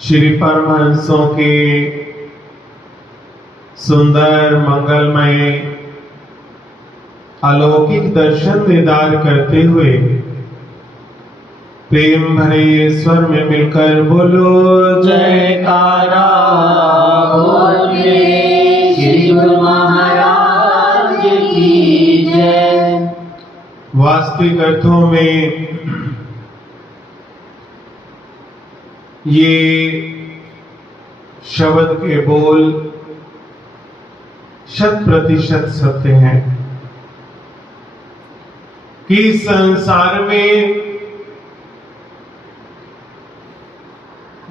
श्री परमहंसों के सुंदर मंगलमय अलौकिक दर्शन दीदार करते हुए प्रेम भरे स्वर में मिलकर बोलो जयकारा बोलिए श्री गुरु महाराज की जय। वास्तविक अर्थों में ये शब्द के बोल 100% सत्य हैं कि संसार में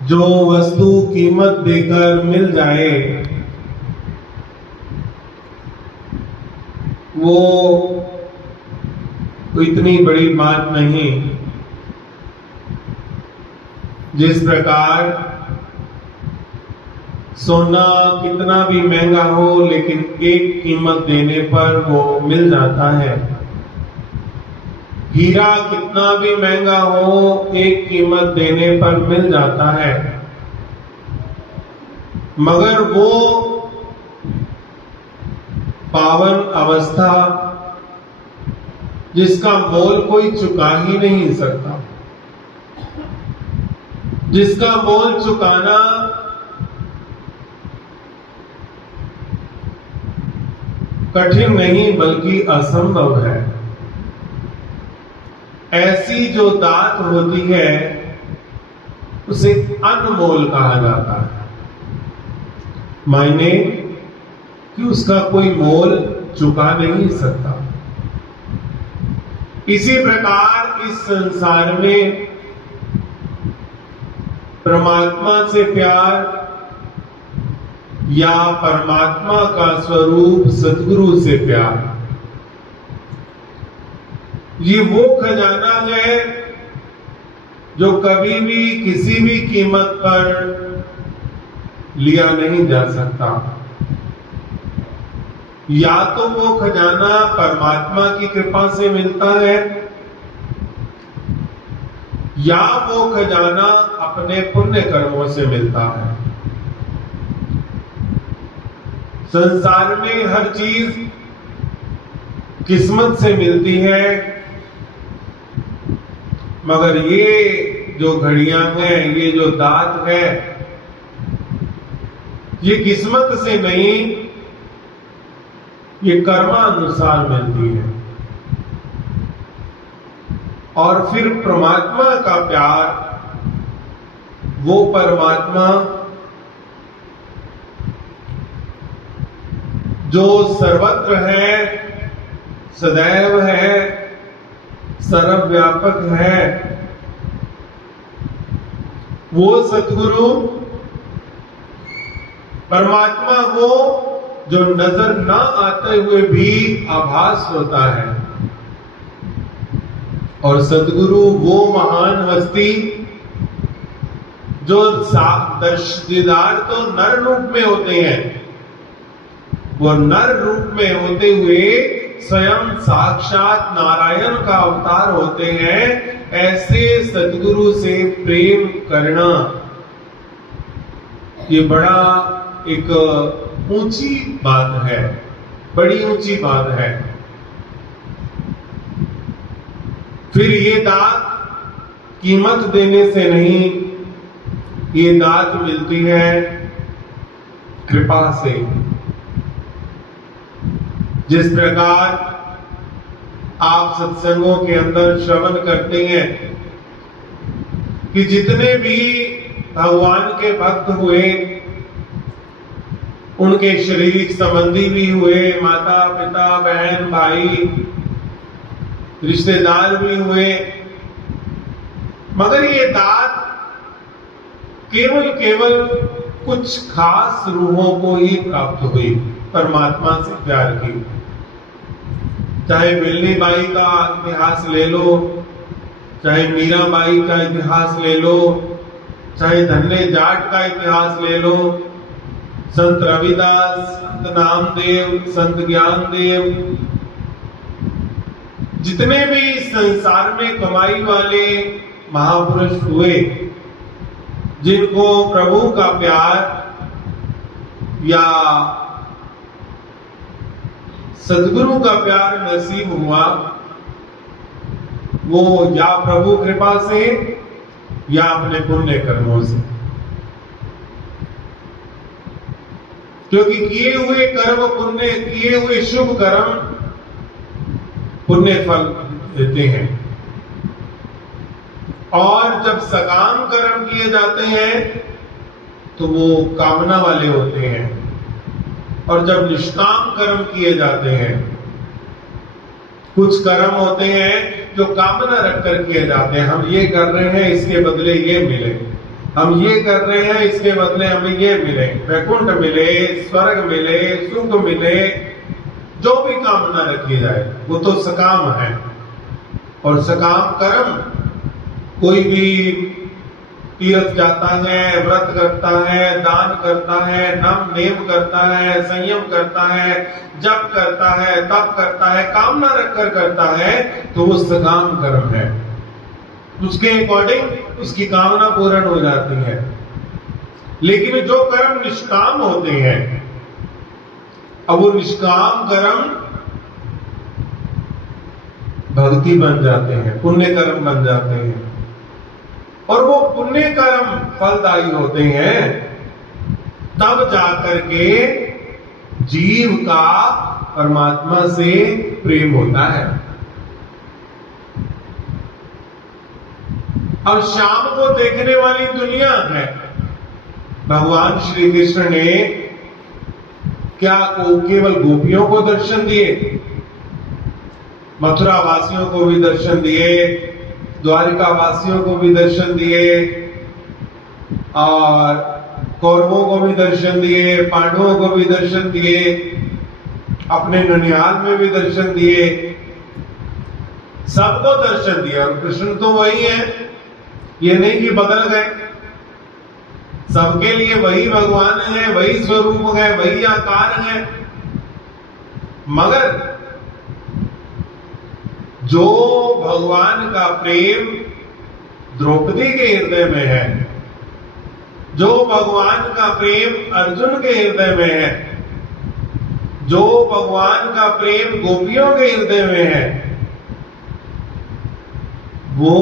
जो वस्तु कीमत देकर मिल जाए वो इतनी बड़ी बात नहीं। जिस प्रकार सोना कितना भी महंगा हो लेकिन एक कीमत देने पर वो मिल जाता है, हीरा कितना भी महंगा हो एक कीमत देने पर मिल जाता है, मगर वो पावन अवस्था जिसका मोल कोई चुका ही नहीं सकता, जिसका मोल चुकाना कठिन नहीं बल्कि असंभव है, ऐसी जो दात होती है उसे अनमोल कहा जाता है। मायने कि उसका कोई मोल चुका नहीं सकता। इसी प्रकार इस संसार में परमात्मा से प्यार या परमात्मा का स्वरूप सद्गुरु से प्यार, ये वो खजाना है जो कभी भी किसी भी कीमत पर लिया नहीं जा सकता। या तो वो खजाना परमात्मा की कृपा से मिलता है या वो खजाना अपने पुण्य कर्मों से मिलता है। संसार में हर चीज किस्मत से मिलती है, मगर ये जो घड़ियां हैं, ये जो दात है, ये किस्मत से नहीं, ये कर्मानुसार मिलती है। और फिर परमात्मा का प्यार, वो परमात्मा जो सर्वत्र है, सदैव है, सर्वव्यापक है, वो सद्गुरु परमात्मा वो जो नजर न आते हुए भी आभास होता है, और सद्गुरु वो महान हस्ती जो दीदार तो नर रूप में होते हैं, वो नर रूप में होते हुए स्वयं साक्षात नारायण का अवतार होते हैं। ऐसे सद्गुरु से प्रेम करना ये बड़ा एक ऊंची बात है, बड़ी ऊंची बात है। फिर ये दात कीमत देने से नहीं, ये दात मिलती है कृपा से। जिस प्रकार आप सत्संगों के अंदर श्रवण करते हैं कि जितने भी भगवान के भक्त हुए, उनके शारीरिक संबंधी भी हुए, माता पिता बहन भाई रिश्तेदार भी हुए, मगर ये दात केवल कुछ खास रूहों को ही प्राप्त हुई परमात्मा से प्यार की। चाहे मिलनी बाई का इतिहास ले लो, चाहे मीराबाई का इतिहास ले लो, चाहे धन्य जाट का इतिहास ले लो, संत रविदास, संत नामदेव, संत ज्ञानदेव, जितने भी संसार में कमाई वाले महापुरुष हुए, जिनको प्रभु का प्यार या सद्गुरु का प्यार नसीब हुआ, वो या प्रभु कृपा से या अपने पुण्य कर्मों से, क्योंकि किए हुए कर्म पुण्य, किए हुए शुभ कर्म पुण्य फल देते हैं। और जब सकाम कर्म किए जाते हैं तो वो कामना वाले होते हैं, और जब निष्काम कर्म किए जाते हैं, कुछ कर्म होते हैं जो कामना रखकर किए जाते हैं, हम ये कर रहे हैं इसके बदले ये मिले, हम ये कर रहे हैं इसके बदले हमें ये मिले, वैकुंठ मिले, स्वर्ग मिले, सुख मिले, जो भी कामना रखी जाए वो तो सकाम है। और सकाम कर्म, कोई भी तीर्थ जाता है, व्रत करता है, दान करता है, नम नेम करता है, संयम करता है, जप करता है, तप करता है, कामना रखकर करता है, तो वो सकाम कर्म है। उसके अकॉर्डिंग उसकी कामना पूर्ण हो जाती है। लेकिन जो कर्म निष्काम होते हैं, अब वो निष्काम कर्म भक्ति बन जाते हैं, पुण्य कर्म बन जाते हैं, और वो पुण्य कर्म फलदायी होते हैं। तब जाकर के जीव का परमात्मा से प्रेम होता है। अब शाम को देखने वाली दुनिया है। भगवान श्री कृष्ण ने क्या को केवल गोपियों को दर्शन दिए, मथुरा वासियों को भी दर्शन दिए, द्वारिका वासियों को भी दर्शन दिए, और कौरवों को भी दर्शन दिए, पांडवों को भी दर्शन दिए, अपने ननिहाल में भी दर्शन दिए, सबको दर्शन दिया। और कृष्ण तो वही है, ये नहीं कि बदल गए, सबके लिए वही भगवान है, वही स्वरूप है, वही आकार है। मगर जो भगवान का प्रेम द्रौपदी के हृदय में है, जो भगवान का प्रेम अर्जुन के हृदय में है, जो भगवान का प्रेम गोपियों के हृदय में है, वो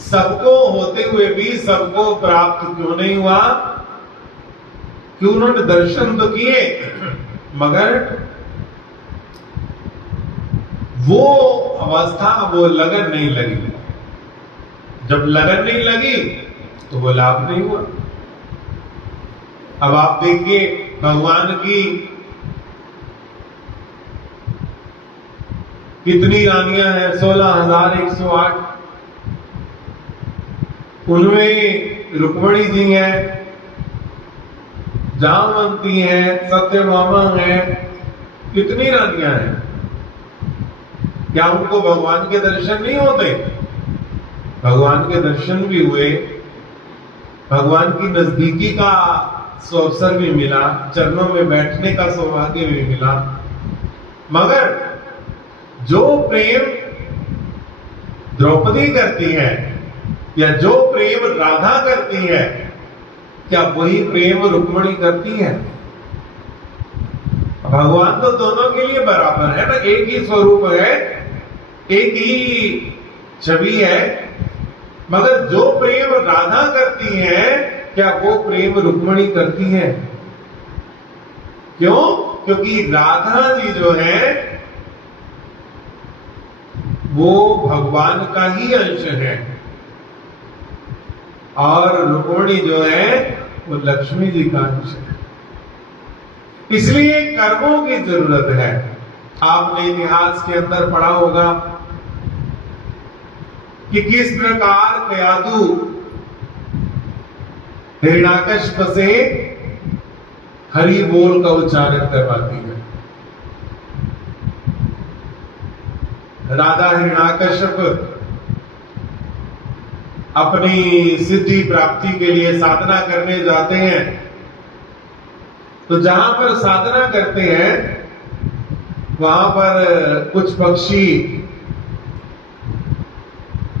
सबको होते हुए भी सबको प्राप्त क्यों नहीं हुआ? कि उन्होंने दर्शन तो किए, मगर वो अवस्था, वो लगन नहीं लगी। जब लगन नहीं लगी तो वो लाभ नहीं हुआ। अब आप देखिए, भगवान की कितनी रानियां हैं? 16,108। उनमें रुक्मणी जी हैं, जामवंती हैं, सत्यभामा हैं, कितनी रानियां हैं। क्या उनको भगवान के दर्शन नहीं होते? भगवान के दर्शन भी हुए, भगवान की नजदीकी का अवसर भी मिला, चरणों में बैठने का सौभाग्य भी मिला। मगर जो प्रेम द्रौपदी करती है या जो प्रेम राधा करती है, क्या वही प्रेम रुक्मणी करती है? भगवान तो दोनों के लिए बराबर है ना, एक ही स्वरूप है, एक ही छवि है। मगर जो प्रेम राधा करती है, क्या वो प्रेम रुक्मणी करती है? क्यों? क्योंकि राधा जी जो है वो भगवान का ही अंश है, और रुक्मणी जो है वो लक्ष्मी जी का अंश है। इसलिए कर्मों की जरूरत है। आपने इतिहास के अंदर पढ़ा होगा कि किस प्रकार कयादू हिरण्याकश्यप से हरि बोल का उच्चारण करवाती है। राजा हिरण्याकश्यप अपनी सिद्धि प्राप्ति के लिए साधना करने जाते हैं, तो जहां पर साधना करते हैं वहां पर कुछ पक्षी,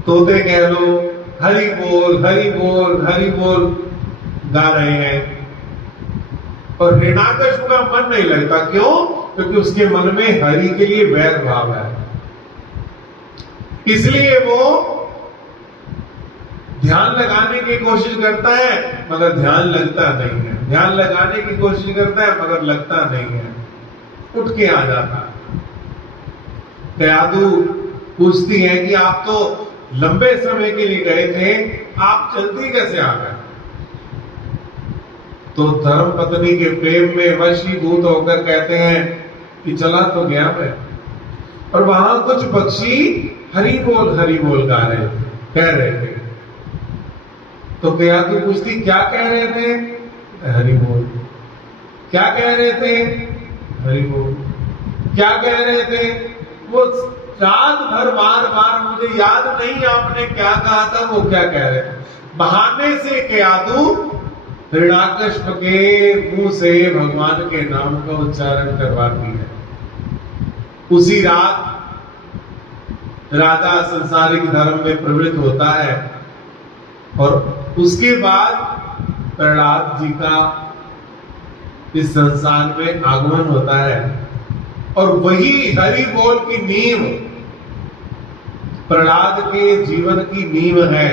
तोते कह लो, हरि बोल हरि बोल हरि बोल गा रहे हैं, और हिरण्याकश्यप का मन नहीं लगता। क्यों? क्योंकि उसके मन में हरि के लिए वैर भाव है। इसलिए वो ध्यान लगाने की कोशिश करता है मगर ध्यान लगता नहीं है, ध्यान लगाने की कोशिश करता है मगर लगता नहीं है, उठ के आ जाता है। कयाधु पूछती है कि आप तो लंबे समय के लिए गए थे, आप जल्दी कैसे आ गए? तो धर्म पत्नी के प्रेम में वशीभूत होकर कहते हैं कि चला तो गया मैं, और वहां कुछ पक्षी हरि बोल गा रहे थे, कह रहे थे। तो कयाधु पूछती क्या कह रहे थे? हरि बोल। क्या कह रहे थे? हरि बोल। क्या कह रहे थे? वो रात भर बार बार मुझे याद नहीं आपने क्या कहा था, वो क्या कह रहे थे। बहाने से कयाधु हिरण्याकश्यप के मुंह से भगवान के नाम का उच्चारण करवाती है। उसी रात राजा संसारिक धर्म में प्रवृत्त होता है, और उसके बाद प्रहलाद जी का इस संसार में आगमन होता है, और वही हरि बोल की नींव प्रहलाद के जीवन की नींव है।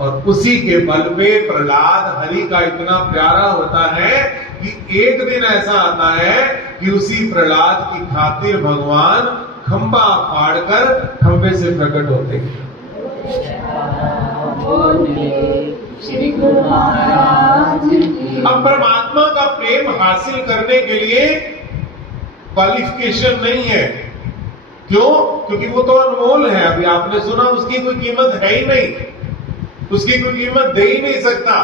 और उसी के बल पे प्रहलाद हरि का इतना प्यारा होता है कि एक दिन ऐसा आता है कि उसी प्रहलाद की खातिर भगवान खंबा फाड़कर खंबे से प्रकट होते हैं। श्री गुरु महाराज की। अब परमात्मा का प्रेम हासिल करने के लिए क्वालिफिकेशन नहीं है। क्यों? क्योंकि वो तो अनमोल है। अभी आपने सुना, उसकी कोई कीमत है ही नहीं, उसकी कोई कीमत दे ही नहीं सकता।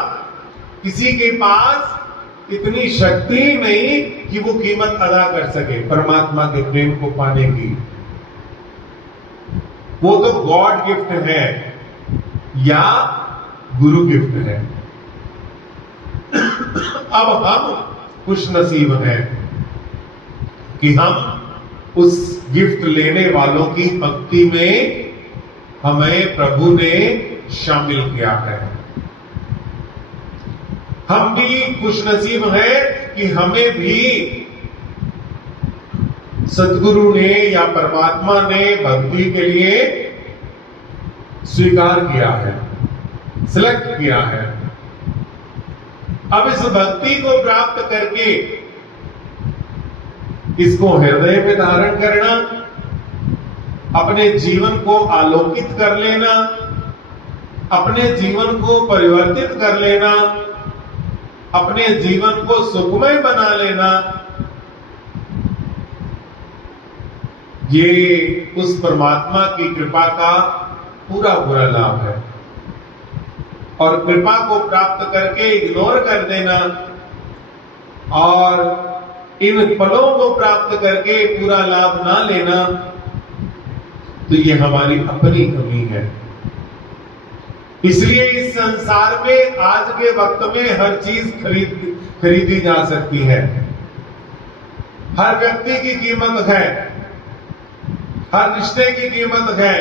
किसी के पास इतनी शक्ति नहीं कि वो कीमत अदा कर सके परमात्मा के प्रेम को पाने की। वो तो गॉड गिफ्ट है या गुरु गिफ्ट है। अब हम खुश नसीब हैं कि हम उस गिफ्ट लेने वालों की भक्ति में हमें प्रभु ने शामिल किया है। हम भी खुश नसीब हैं कि हमें भी सद्गुरु ने या परमात्मा ने भक्ति के लिए स्वीकार किया है, सिलेक्ट किया है। अब इस भक्ति को प्राप्त करके इसको हृदय में धारण करना, अपने जीवन को आलोकित कर लेना, अपने जीवन को परिवर्तित कर लेना, अपने जीवन को सुखमय बना लेना, ये उस परमात्मा की कृपा का पूरा लाभ है। और कृपा को प्राप्त करके इग्नोर कर देना और इन फलों को प्राप्त करके पूरा लाभ ना लेना, तो ये हमारी अपनी कमी है। इसलिए इस संसार में आज के वक्त में हर चीज खरीदी जा सकती है। हर व्यक्ति की कीमत है, हर रिश्ते की कीमत है।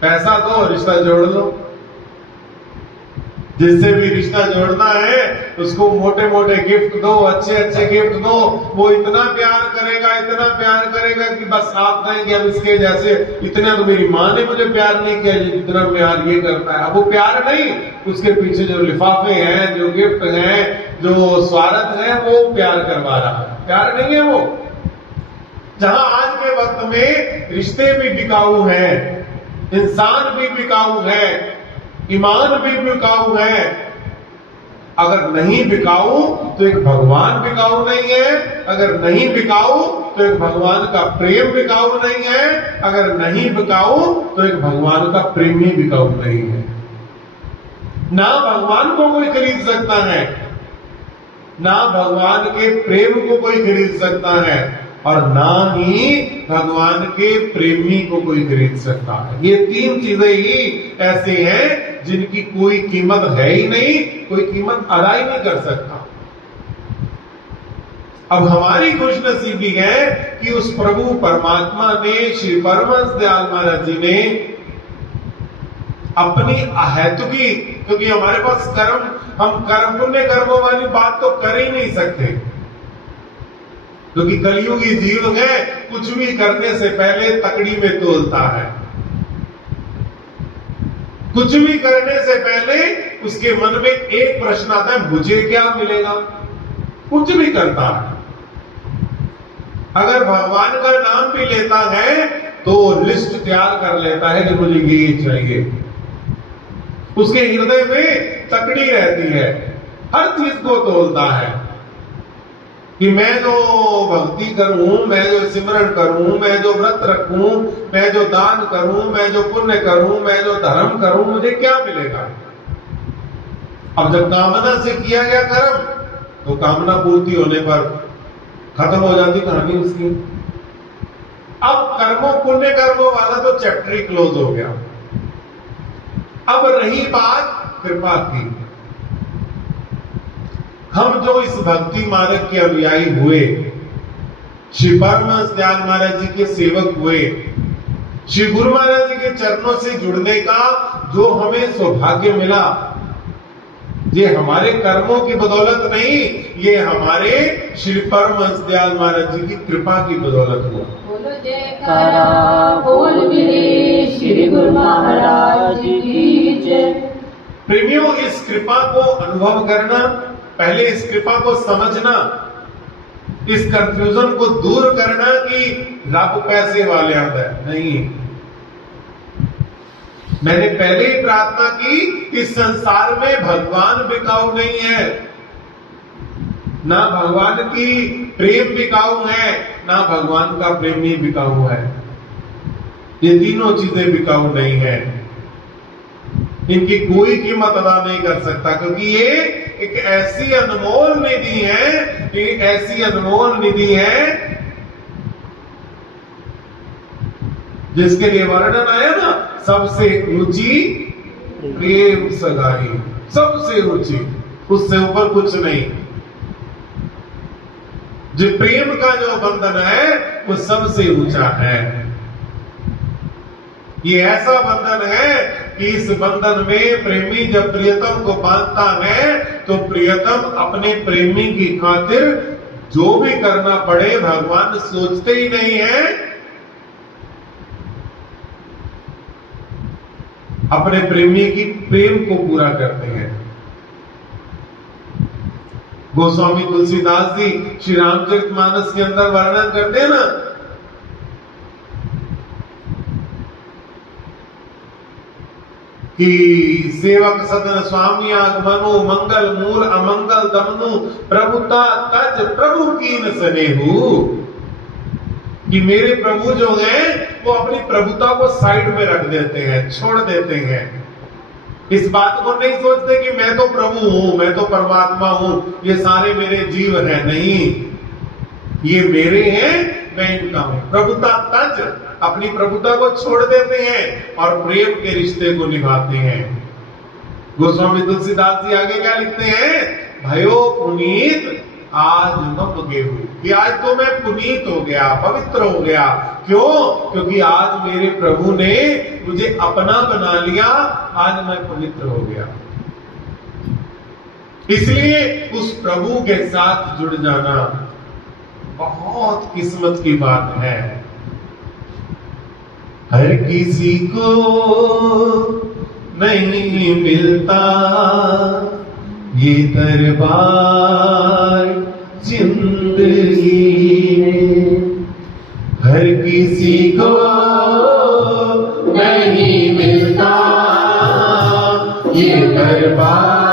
पैसा दो, रिश्ता जोड़ लो। जिससे भी रिश्ता जोड़ना है उसको मोटे मोटे गिफ्ट दो, अच्छे अच्छे गिफ्ट दो। वो इतना प्यार करेगा कि बस आप कहेंगे अब इसके जैसे, इतना तो मेरी माँ ने मुझे प्यार नहीं किया जितना प्यार ये करता है। अब वो प्यार नहीं, उसके पीछे जो लिफाफे हैं, जो गिफ्ट हैं, जो स्वार्थ है, वो प्यार करवा रहा है। प्यार नहीं है वो। जहां आज के वक्त में रिश्ते भी बिकाऊ हैं, इंसान भी बिकाऊ है, ईमान भी बिकाऊ है। अगर नहीं बिकाऊ तो एक भगवान बिकाऊ नहीं है, अगर नहीं बिकाऊ तो एक भगवान का प्रेम बिकाऊ नहीं है, अगर नहीं बिकाऊ तो एक भगवान का प्रेम ही बिकाऊ नहीं है। ना भगवान को कोई खरीद सकता है, ना भगवान के प्रेम को कोई खरीद सकता है, और ना ही भगवान के प्रेमी को कोई खरीद सकता है। ये तीन चीजें ही ऐसे हैं जिनकी कोई कीमत है ही नहीं, कोई कीमत अदा ही नहीं कर सकता। अब हमारी खुशनसीबी है कि उस प्रभु परमात्मा ने, श्री परमहंस दयाल महाराज जी ने अपनी अहेतुकी, क्योंकि हमारे पास कर्म, हम कर्म पुण्य कर्मों वाली बात तो कर ही नहीं सकते, क्योंकि कलयुगी जीव है, कुछ भी करने से पहले तकड़ी में तोलता है। कुछ भी करने से पहले उसके मन में एक प्रश्न आता है, मुझे क्या मिलेगा। कुछ भी करता है, अगर भगवान का नाम भी लेता है तो लिस्ट तैयार कर लेता है कि मुझे ये चाहिए। उसके हृदय में तकड़ी रहती है, हर चीज को तोलता है कि मैं जो भक्ति करूं, मैं जो सिमरन करूं, मैं जो व्रत रखूं, मैं जो दान करूं, मैं जो पुण्य करूं, मैं जो धर्म करूं, मुझे क्या मिलेगा। अब जब कामना से किया गया कर्म तो कामना पूर्ति होने पर खत्म हो जाती कहानी उसकी। अब कर्मों पुण्य कर्मों वाला तो चैप्टर ही क्लोज हो गया। अब रही बात कृपा की। हम जो इस भक्ति मार्ग के अनुयायी हुए, श्री परमहंस दयाल महाराज जी के सेवक हुए, श्री गुरु महाराज जी के चरणों से जुड़ने का जो हमें सौभाग्य मिला, ये हमारे कर्मों की बदौलत नहीं, ये हमारे श्री परमहंस दयाल महाराज जी की कृपा की बदौलत हुआ। बोलो जयकारा बोल मेरे श्री गुरु महाराज की जय। प्रेमियों, इस कृपा को अनुभव करना, पहले इस कृपा को समझना, इस कंफ्यूजन को दूर करना कि रब पैसे वाले आंदा है, नहीं। मैंने पहले ही प्रार्थना की, इस संसार में भगवान बिकाऊ नहीं है, ना भगवान की प्रेम बिकाऊ है, ना भगवान का प्रेम ही बिकाऊ है। ये तीनों चीजें बिकाऊ नहीं है, इनकी कोई कीमत अदा नहीं कर सकता, क्योंकि ये एक ऐसी अनमोल निधि है, एक ऐसी अनमोल निधि है जिसके लिए वर्णन आया ना, सबसे ऊंची प्रेम सगाई, सबसे ऊंची, उससे ऊपर कुछ नहीं। जो प्रेम का जो बंधन है वो सबसे ऊंचा है। ये ऐसा बंधन है कि इस बंधन में प्रेमी जब प्रियतम को बांधता है तो प्रियतम अपने प्रेमी की खातिर जो भी करना पड़े भगवान सोचते ही नहीं है, अपने प्रेमी की प्रेम को पूरा करते हैं। गोस्वामी तुलसीदास जी श्री रामचरितमानस के अंदर वर्णन करते हैं ना कि सेवक सदन स्वामी आगमनु, मंगल मूल अमंगल दमनु, प्रभुता तज प्रभु कीन सनेहु। कि मेरे प्रभु जो हैं वो अपनी प्रभुता को साइड में रख देते हैं, छोड़ देते हैं। इस बात को नहीं सोचते कि मैं तो प्रभु हूं, मैं तो परमात्मा हूं, ये सारे मेरे जीव हैं, नहीं, ये मेरे हैं, मैं इनका हूं। प्रभुता तज, अपनी प्रभुता को छोड़ देते हैं और प्रेम के रिश्ते को निभाते हैं। गोस्वामी तुलसीदास जी आगे क्या लिखते हैं, भयो पुनीत आज नम गेहूं, कि आज तो मैं पुनीत हो गया, पवित्र हो गया। क्यों? क्योंकि आज मेरे प्रभु ने मुझे अपना बना लिया, आज मैं पवित्र हो गया। इसलिए उस प्रभु के साथ जुड़ जाना बहुत किस्मत की बात है। हर किसी को नहीं मिलता ये दरबार जिंदगी में, हर किसी को नहीं मिलता ये दरबार